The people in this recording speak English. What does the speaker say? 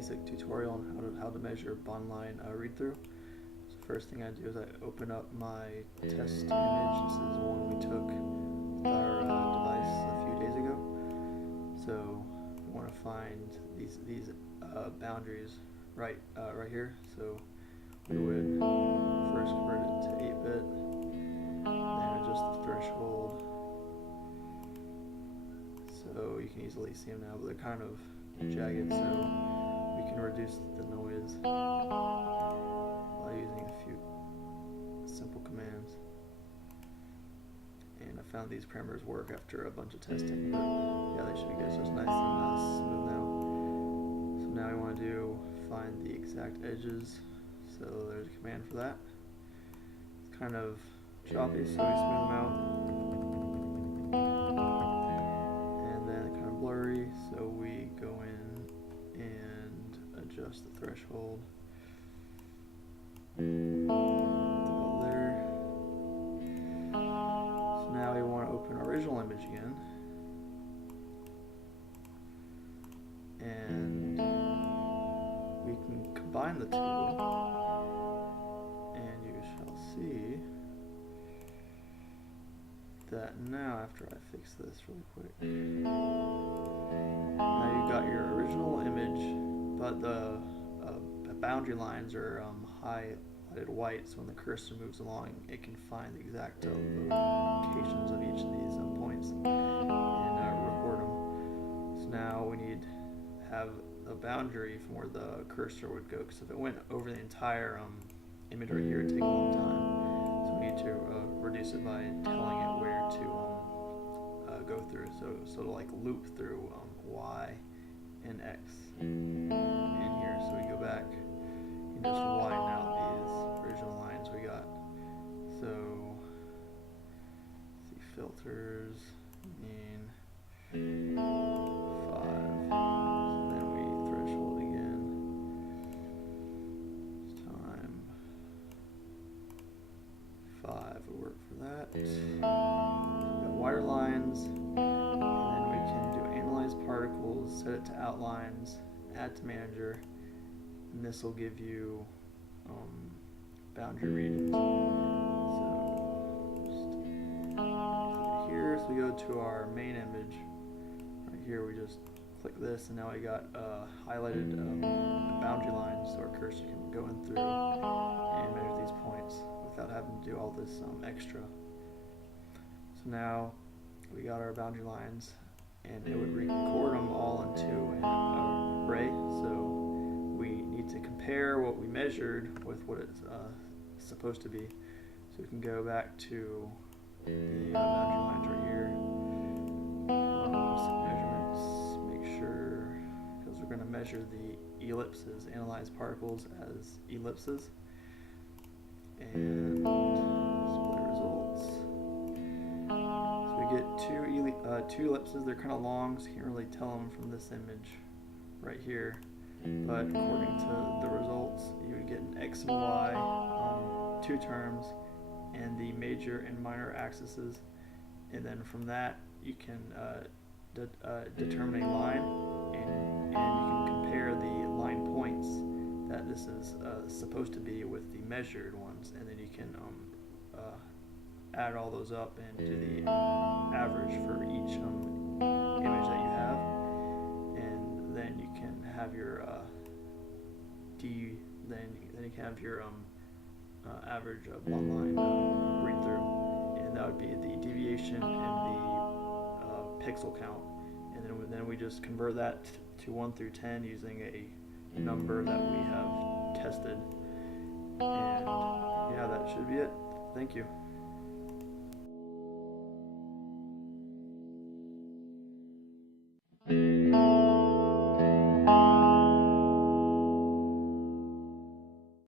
basic tutorial on how to measure bond line read through. So first thing I do is I open up my test image. This is one we took with our device a few days ago. So we want to find these boundaries right here. So we would first convert it to 8-bit, then adjust the threshold. So you can easily see them now, but they're kind of jagged, so we can reduce the noise by using a few simple commands. And I found these parameters work after a bunch of testing, but yeah, they should be good. So it's nice and smooth now. So now we want to find the exact edges. So there's a command for that. It's kind of choppy, so we smooth them out. And then kind of blurry, so we go in and adjust the threshold. About there. So now we want to open our original image again. And we can combine the two. See that now after I fix this really quick, now you got your original image, but the boundary lines are highlighted white, so when the cursor moves along it can find the exact locations of each of these points and record them. So now we need to have a boundary from where the cursor would go, because if it went over the entire image right here, it'd take a long time. So we need to reduce it by telling it where to go through. So to like loop through Y and X in here. So we go back and just widen out these original lines we got. So see, filters mean 5. Would work for that. We've got wider lines, and then we can do analyze particles, set it to outlines, add to manager, and this will give you boundary regions. So just here, so we go to our main image. Right here, we just click this, and now we got highlighted the boundary lines, so our cursor can go in through and measure these points without having to do all this extra. So now we got our boundary lines, and it would record them all into an array. So we need to compare what we measured with what it's supposed to be. So we can go back to the boundary lines right here. Measurements, make sure, because we're going to measure the ellipses, analyze particles as ellipses. And display results. So we get two ellipses. They're kind of long, so you can't really tell them from this image right here. But according to the results, you would get an X and Y, 2 terms, and the major and minor axes. And then from that, you can determine a line, and you can compare the line points that this is supposed to be with the measured ones, and then you can add all those up and do the average for each image that you have, and then you can have your then you can have your average bond line read through, and that would be the deviation and the pixel count, and then we just convert that to 1 through 10 using a number that we have tested. And yeah, that should be it. Thank you.